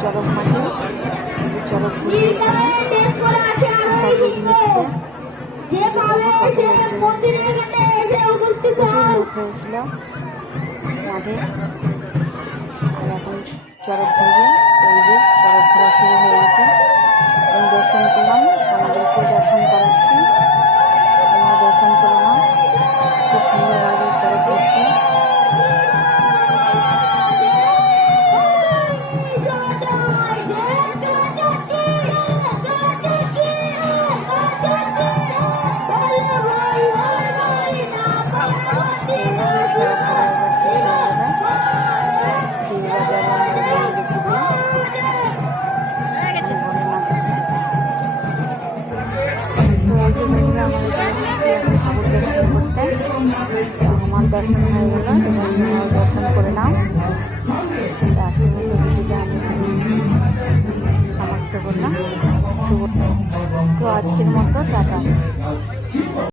চড়ক মাঠে চড়ক ঘুরে হচ্ছে প্রচুর লোক হয়েছিল মাঠে। আর এখন চড়ক ঘুরবে, এই যে চড়ক ঘোরা শুরু হয়ে গেছে। আমি দর্শন করলাম, আমাদেরকে দর্শন করাচ্ছি, আমরা দর্শন করলাম। খুব সুন্দরভাবে চড়ক করছে। আমার দর্শন হয়ে গেল, দর্শন করে নাও। আজকের মতো ভিডিওটা আমি সমাপ্ত করলাম। তো আজকের মতো টাটা।